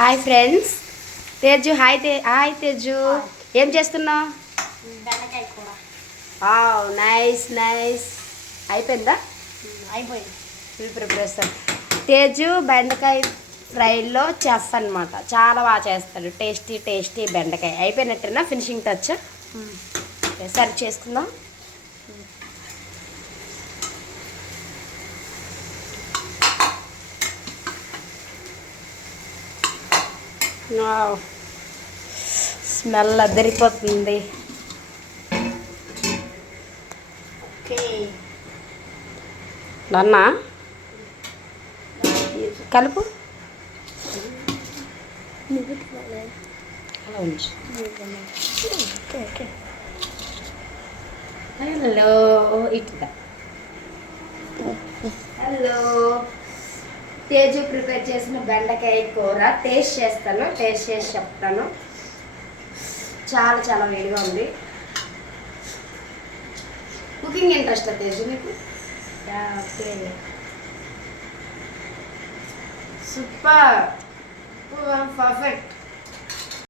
Hi friends. Teju hi Teju. ఏం చేస్తున్నావు? బెండకాయ కూర. Nice nice. అయిపోయిందా? అయిపోయింది. ప్రిపరేషన్. తేజు బెండకాయ ఫ్రైలో చెఫ్ అనమాట. చాలా బాగా చేస్తాడు. టేస్టీ టేస్టీ బెండకాయ. అయిపోయినట్టేనా? Finishing touch. సర్వ్ చేసుకుందాం. స్మెల్ అదిరిపోతుంది. నాన్న కలుపు. అలా ఉంచు. హలో ఇట్లా. హలో. తేజు ప్రిపేర్ చేసిన బెండకాయ కూర టేస్ట్ చేస్తాను. టేస్ట్ చేసి చెప్తాను. చాలా చాలా వేడిగా ఉంది. కుకింగ్ ఇంట్రెస్ట్ తేజు మీకు? Super, perfect.